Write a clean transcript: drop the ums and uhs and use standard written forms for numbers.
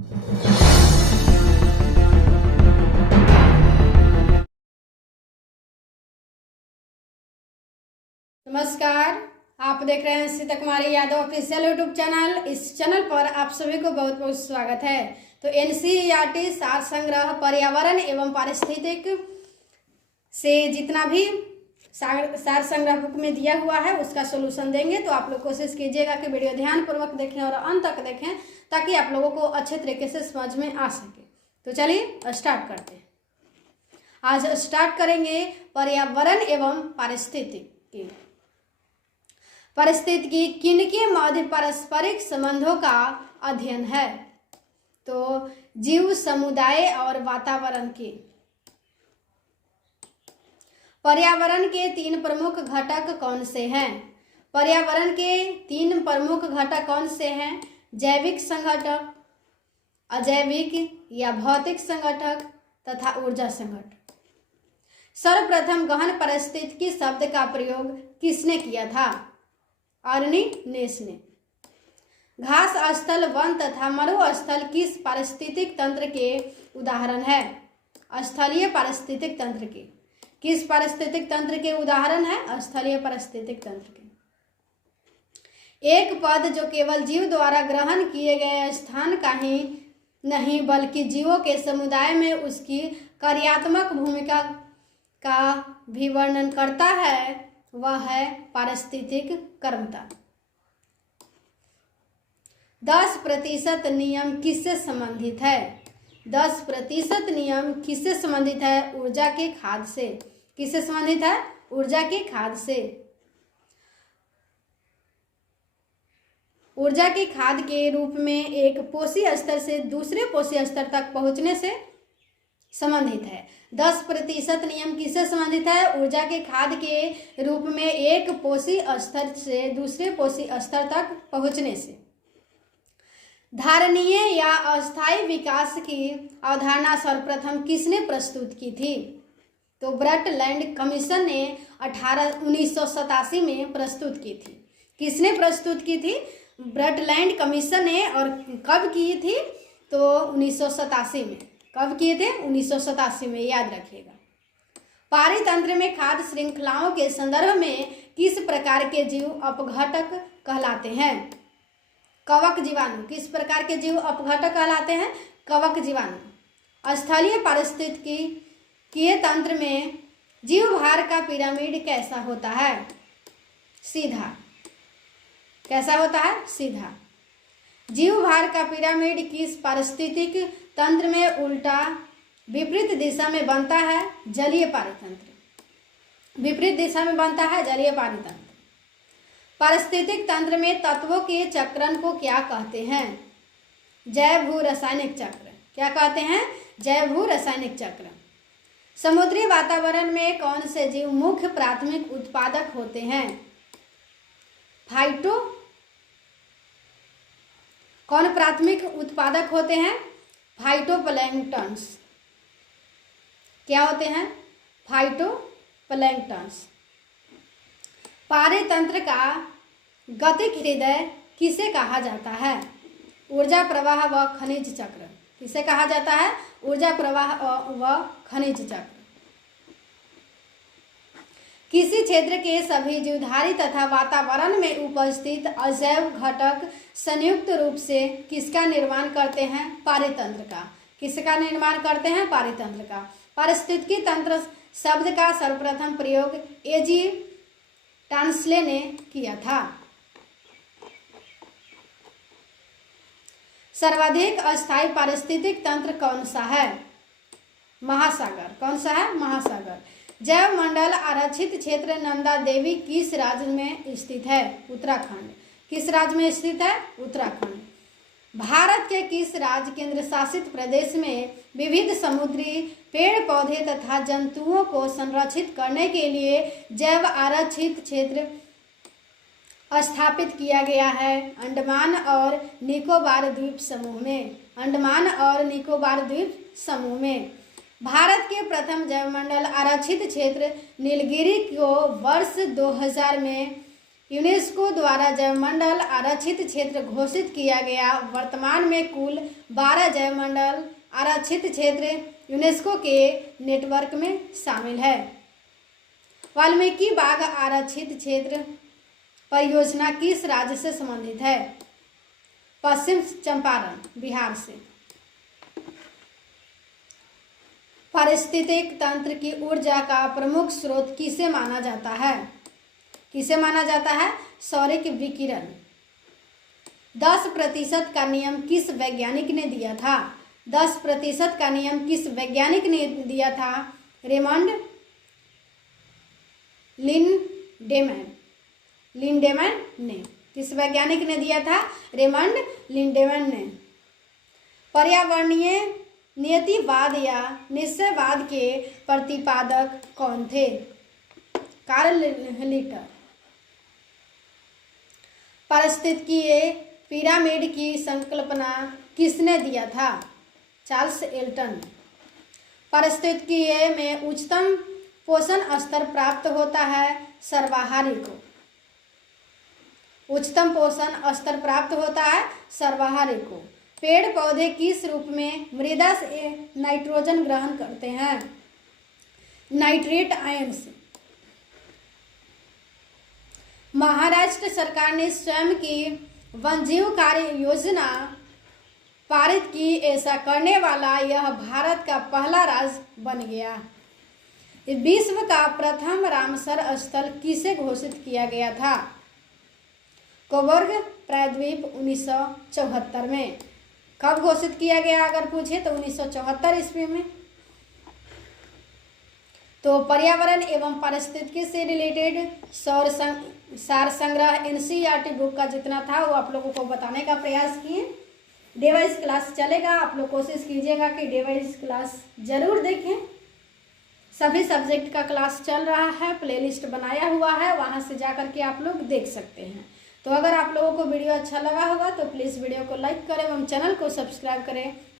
नमस्कार, आप देख रहे हैं सीता कुमारी यादव ऑफिशियल यूट्यूब चैनल। इस चैनल पर आप सभी को बहुत बहुत स्वागत है। तो एनसीईआरटी सार संग्रह पर्यावरण एवं पारिस्थितिक से जितना भी सार संग्रह बुक में दिया हुआ है उसका सोल्यूशन देंगे। तो आप लोग कोशिश कीजिएगा कि वीडियो ध्यानपूर्वक देखें और अंत तक देखें ताकि आप लोगों को अच्छे तरीके से समझ में आ सके। तो चलिए स्टार्ट करते हैं। आज स्टार्ट करेंगे पर्यावरण एवं पारिस्थितिकी। पारिस्थितिकी किनके मध्य पारस्परिक संबंधों का अध्ययन है? तो जीव समुदाय और वातावरण के। पर्यावरण के 3 प्रमुख घटक कौन से हैं? पर्यावरण के 3 प्रमुख घटक कौन से हैं? जैविक संघटक, अजैविक या भौतिक संघटक तथा ऊर्जा संघटक। सर्वप्रथम गहन पारिस्थितिकी शब्द का प्रयोग किसने किया था? अर्नीनेस ने। घास स्थल, वन तथा मरुस्थल किस पारिस्थितिक तंत्र के उदाहरण है? स्थलीय पारिस्थितिक तंत्र के। किस पारिस्थितिक तंत्र के उदाहरण है? स्थलीय पारिस्थितिक तंत्र के। एक पद जो केवल जीव द्वारा ग्रहण किए गए स्थान का ही नहीं बल्कि जीवों के समुदाय में उसकी कार्यात्मक भूमिका का भी वर्णन करता है, वह है पारिस्थितिक कर्मता। 10% नियम किससे संबंधित है? 10% नियम किससे संबंधित है? ऊर्जा के खाद से। किससे संबंधित है? ऊर्जा के खाद से। ऊर्जा की खाद के रूप में एक पोषी स्तर से दूसरे पोषी स्तर तक पहुंचने से संबंधित है। 10% नियम किससे संबंधित है? ऊर्जा के खाद के रूप में एक पोषी स्तर से दूसरे पोषी स्तर तक पहुंचने से। धारणीय या अस्थायी विकास की अवधारणा सर्वप्रथम किसने प्रस्तुत की थी? तो ब्रटलैंड कमीशन ने 1987 में प्रस्तुत की थी। किसने प्रस्तुत की थी? ब्रटलैंड कमीशन ने। और कब की थी? तो 1987 में। कब किए थे? 1987 में, याद रखिएगा। पारितंत्र में खाद्य श्रृंखलाओं के संदर्भ में किस प्रकार के जीव अपघटक कहलाते हैं? कवक जीवाणु। किस प्रकार के जीव अपघटक कहलाते हैं? कवक जीवाणु। स्थलीय पारिस्थितिकी के तंत्र में जीव भार का पिरामिड कैसा होता है? सीधा। कैसा होता है? सीधा। जीव भार का पिरामिड किस पारिस्थितिक तंत्र में उल्टा विपरीत दिशा में बनता है? जलीय पारितंत्र। विपरीत दिशा में बनता है जलीय पारितंत्र। पारिस्थितिक तंत्र में तत्वों के चक्रण को क्या कहते हैं? जैव भू रासायनिक चक्र। क्या कहते हैं? जैव भू रासायनिक चक्र। समुद्री वातावरण में कौन से जीव मुख्य प्राथमिक उत्पादक होते हैं? फाइटो। कौन प्राथमिक उत्पादक होते हैं? फाइटोप्लैंक्टन्स। क्या होते हैं? फाइटोप्लैंक्टन्स। पारितंत्र का गतिक हृदय किसे कहा जाता है? ऊर्जा प्रवाह व खनिज चक्र। किसे कहा जाता है? ऊर्जा प्रवाह व खनिज चक्र। किसी क्षेत्र के सभी जीवधारी तथा वातावरण में उपस्थित अजैव घटक संयुक्त रूप से किसका निर्माण करते हैं? पारितंत्र का। किसका निर्माण करते हैं? पारितंत्र का। पारिस्थितिकी तंत्र शब्द का सर्वप्रथम प्रयोग एजी टांसले ने किया था। सर्वाधिक अस्थायी पारिस्थितिक तंत्र कौन सा है? महासागर। कौन सा है? महासागर। जैव मंडल आरक्षित क्षेत्र नंदा देवी किस राज्य में स्थित है? उत्तराखंड। किस राज्य में स्थित है? उत्तराखंड। भारत के किस राज्य केंद्र शासित प्रदेश में विविध समुद्री पेड़ पौधे तथा जंतुओं को संरक्षित करने के लिए जैव आरक्षित क्षेत्र स्थापित किया गया है? अंडमान और निकोबार द्वीप समूह में। अंडमान और निकोबार द्वीप समूह में। भारत के प्रथम जैवमंडल आरक्षित क्षेत्र नीलगिरी को वर्ष 2000 में यूनेस्को द्वारा जैवमंडल आरक्षित क्षेत्र घोषित किया गया। वर्तमान में कुल 12 जैवमंडल आरक्षित क्षेत्र यूनेस्को के नेटवर्क में शामिल है। वाल्मीकि बाग आरक्षित क्षेत्र परियोजना किस राज्य से संबंधित है? पश्चिम चंपारण, बिहार से। पारिस्थितिक तंत्र की ऊर्जा का प्रमुख स्रोत किसे माना जाता है? किसे माना जाता है? सौरिक विकिरण। 10% का नियम किस वैज्ञानिक ने दिया था? 10% का नियम किस वैज्ञानिक ने दिया था? रेमंड लिंडेमैन ने। किस वैज्ञानिक ने दिया था? रेमंड लिंडेमैन ने। पर्यावरणीय नियतिवाद या निश्चयवाद के प्रतिपादक कौन थे? Karl litre. पारिस्थितिकीय पिरामिड की संकल्पना किसने दिया था? Charles Elton. पारिस्थितिकीय में उच्चतम पोषण स्तर प्राप्त होता है सर्वाहारी को। उच्चतम पोषण स्तर प्राप्त होता है सर्वाहारी को। पेड़ पौधे किस रूप में मृदा से नाइट्रोजन ग्रहण करते हैं? नाइट्रेट आयन से। महाराष्ट्र सरकार ने स्वयं की वन्यजीव कार्य योजना पारित की। ऐसा करने वाला यह भारत का पहला राज्य बन गया। विश्व का प्रथम रामसर स्थल किसे घोषित किया गया था? कोबर्ग प्रायद्वीप 1974 में। कब घोषित किया गया अगर पूछे तो 1974 ईस्वी में। तो पर्यावरण एवं पारिस्थितिकी से रिलेटेड सार संग्रह एनसीईआरटी बुक का जितना था वो आप लोगों को बताने का प्रयास किए। डे वाइज क्लास चलेगा, आप लोग कोशिश कीजिएगा कि डे वाइज क्लास जरूर देखें। सभी सब्जेक्ट का क्लास चल रहा है, प्लेलिस्ट बनाया हुआ है, वहाँ से जा कर के आप लोग देख सकते हैं। तो अगर आप लोगों को वीडियो अच्छा लगा होगा तो प्लीज़ वीडियो को लाइक करें एवं चैनल को सब्सक्राइब करें।